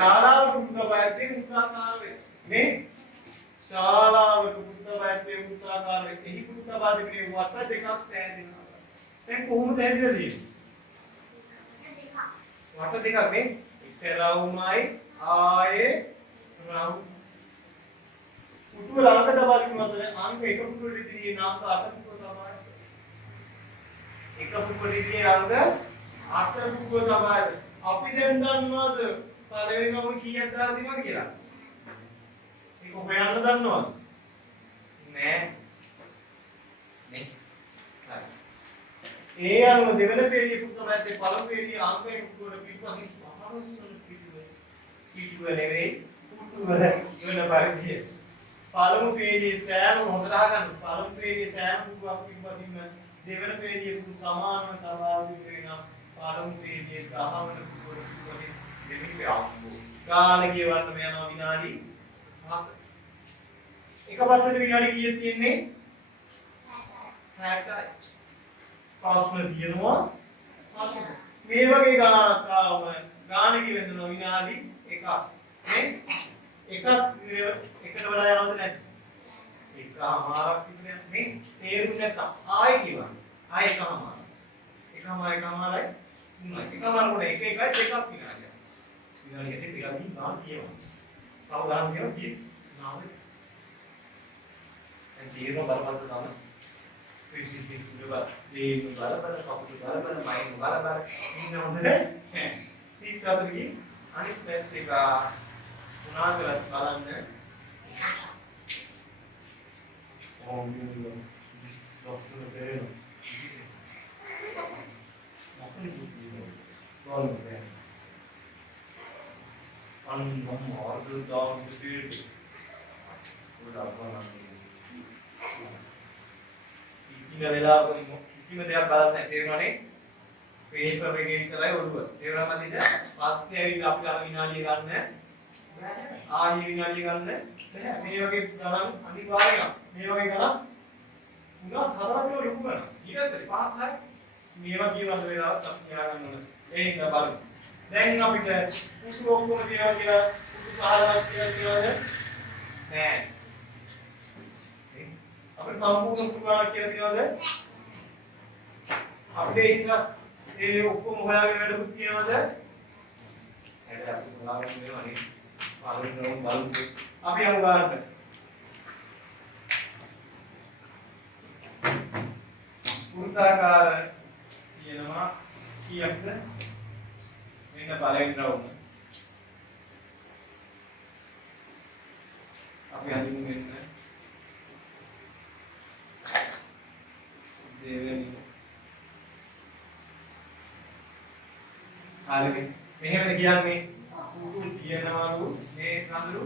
ශාලාවක පුතබයත්තේ වෘත්තාකාර වේ. නේ? ශාලාවක පුතබයත්තේ වෘත්තාකාර වේ. එහි පුතබා දෙකේ වට දෙකක් සෑදෙනවා. දැන් කොහොමද හැදිලා තියෙන්නේ? වට දෙකක් නේ. එක රවුමයි ආයේ රවුම්. පුටුව ළඟට තබා දුන්නාද අංක එක පුටුවට ඉදිරියේ නාම 8 පුටුව තබා. එක පුටුවට ඉදිරියේ අංක 8 පුටුව තබා. අපි දැන් දන්නවද පළවෙනිම අපි කීයක් දාලා තියෙනවද කියලා? ඒක හොයන්න දන්නවද? නෑ. නේ. හරි. ඒ අනුව දෙවෙනි පේළිය පුතබයත්තේ පළමු පේළිය අංක එක පුටුවට පිටපසින් 15 පිටුව නෙවෙයි පුටුව වෙන පරිදිය. පළමු පේළියේ සෑම හොඳට අහගන්න. පළමු පේළියේ සෑම පුටුවක් පිටපසින්ම දෙවෙනි පේළිය පුටු සමානව තබා දෙනවා. පළමු පේළියේ 10 වන පුටුවට පිටපසින් දෙවෙනි පේළිය. ගාන කියවන්න යනවා විනාඩි 7. එක පට්ටට විනාඩි කීයක් තියෙන්නේ? 60යි. ප්‍රශ්න තියෙනවා 7. මේ වගේ ගානක් ආවම ගාන කියෙන්න විනාඩි 1ක්. නේ? එකක් එකට වඩා යනවද නැද්ද? එකමාරක් විතර මේ තේරුම් නැත්නම් ආයෙ කියවන්න. ආයෙ එකමාරක්. එකමාරයි එකමාර මොන එක එකයි දෙකක් විනාඩියක්. විනාඩියට ටිකක් ගන්න කියවන්න. තව ගන්න කියනවා 30 නාමයි. දැන් තේරුම බලපන්න තමයි. විශේෂ විදිහට මේ බලපන්න කපුට බලපන්න මයින් බලපන්න ඉන්න හොඳ නැහැ. 34 කී අනිත් පැත්ත එක උනාගලත් බලන්න. ඕමියෝ දිස් ලොස්සන පෙරේන. මොකද දුන්නේ? බලන්න. අන්න මාසල් දාම් ස්පීඩ්. උඩ කිසිම වෙලාවක කිසිම දෙයක් බලන්න නැහැ. තේරුණානේ? පේපර් එකේ විතරයි ඔළුව. තේරුණා මදිද? පස්සේ ඇවිල්ලා අපි අර විනාඩිය ගන්න. ආයෙ විනාඩිය ගන්න බෑ. මේ වගේ ගණන් අනිවාර්යයෙන්. මේ වගේ ගණන් උනා හතරක් ලොකු ගණන්. ඊටතර පහක් හරි. මේවා කියවන්න වෙලාවත් අපි කියා ගන්න ඕන. ඒක බලමු. දැන් අපිට පුතු ඔක්කොම තියනවා කියලා පුතු 15ක් කියලා කියනවද? නෑ. අපිට සම්පූර්ණ පුතු ගණන් කියලා තියනවද? අපිට ඒක ඒ ඔක්කොම හොයාගෙන වැඩකුත් තියනවද? හැබැයි අපි හොයාගෙන ඉන්නවනේ. බලන්න බලමු. අපි යමු ගන්නට. වෘත්තාකාර කියනවා කීයක්ද? මෙන්න පළවෙනි රවුම. අපි අඳිමු මෙන්න. දෙවෙනි. හරිද? මෙහෙමද කියන්නේ පුටු තියනවලු මේ කඳුළු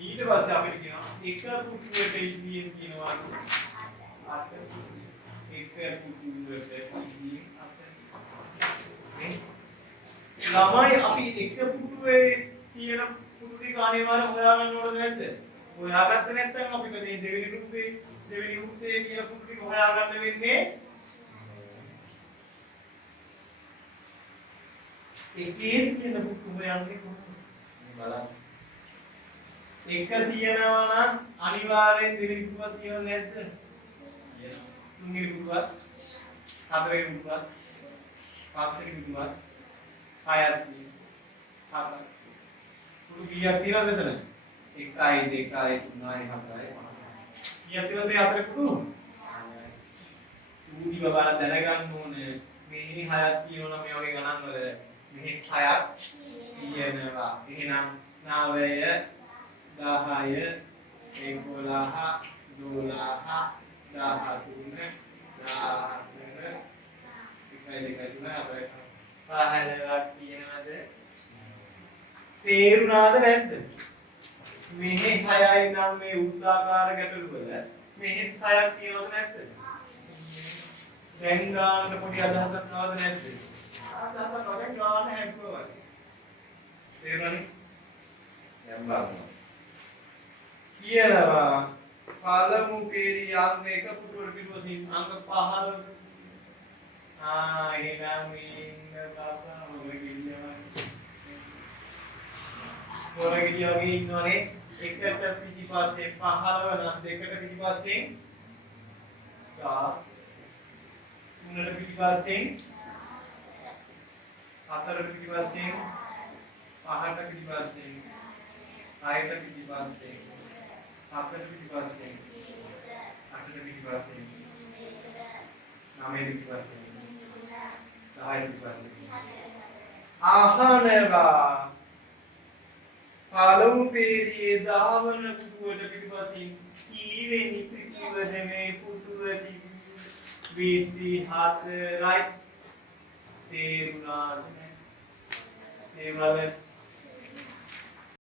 ඊට පස්සේ අපිට කියනවා එක පුටුවට ඉදියෙන් කියනවලු 8 එක පුටුවට ඉදියෙන් 8 ළමයි අපි එක පුටුවේ තියෙන පුටු ටික අනිවාර්යයෙන් හොයාගන්න ඕනද නැද්ද? හොයාගත්තේ නැත්නම් අපිට මේ දෙවෙනි පුටුවේ දෙවෙනි උත්තේ කියන පුටු ටික හොයාගන්න වෙන්නේ එකෙන් කියන පුටු හොයන්නේ කොහොමද? බලන්න. එක තියනවා නම් අනිවාර්යෙන් දෙවෙනි පුටුවක් තියන්නේ නැද්ද? තුන්වෙනි පුටුවක්, හතරවෙනි පුටුවක්, පස්වෙනි පුටුවක්, හයක් තියෙනවා. හතර. පුටු කීයක් තියෙනවද මෙතන? 1යි 2යි 3යි 4යි 5යි. කීයක් තියෙනවද මේ හතරේ පුටු? පුටු ටික බලලා දැනගන්න ඕනේ. මෙහි 6ක් තියෙනවා මේ වගේ ගණන් වල මෙහි 6ක් තියෙනවා. එහෙනම් 9 10 11 12 13 තියෙනවද? තේරුණාද නැද්ද? මෙහි 6යි නම් මේ වෘත්තාකාර ගැටළු වල මෙහි 6ක් තියෙනවද නැද්ද? දැන් ගානට පොඩි අදහසක් ආවද නැද්ද? අදහසක් වගේ ගාන හැංගුවා වගේ. තේරුණානේ? දැන් බලමු. කියනවා පළමු පේළිය අංක 1 පුටුවට පිටුපසින් අංක 15 එහෙනම් ඉන්න තාපා ඔය කිල්ලම මොරගිරිය වගේ ඉන්නවනේ එකට පිටිපස්සේ 15 නම් දෙකට පිටිපස්සෙන් 10 තුනට පිටිපස්සෙන් 4ට පිටිපස්සෙන් 5ට පිටිපස්සෙන් 6ට පිටිපස්සෙන් 7ට පිටිපස්සෙන් 8ට පිටිපස්සෙන් 9ට පිටිපස්සෙන් 10ට පිටිපස්සෙන් අහනවා පළමු පේරියේ ධාවන පුටුවට පිටිපසින් කීවෙනි පිටුවද මේ පුටුව තිබුණේ 24යි තේරුණාද?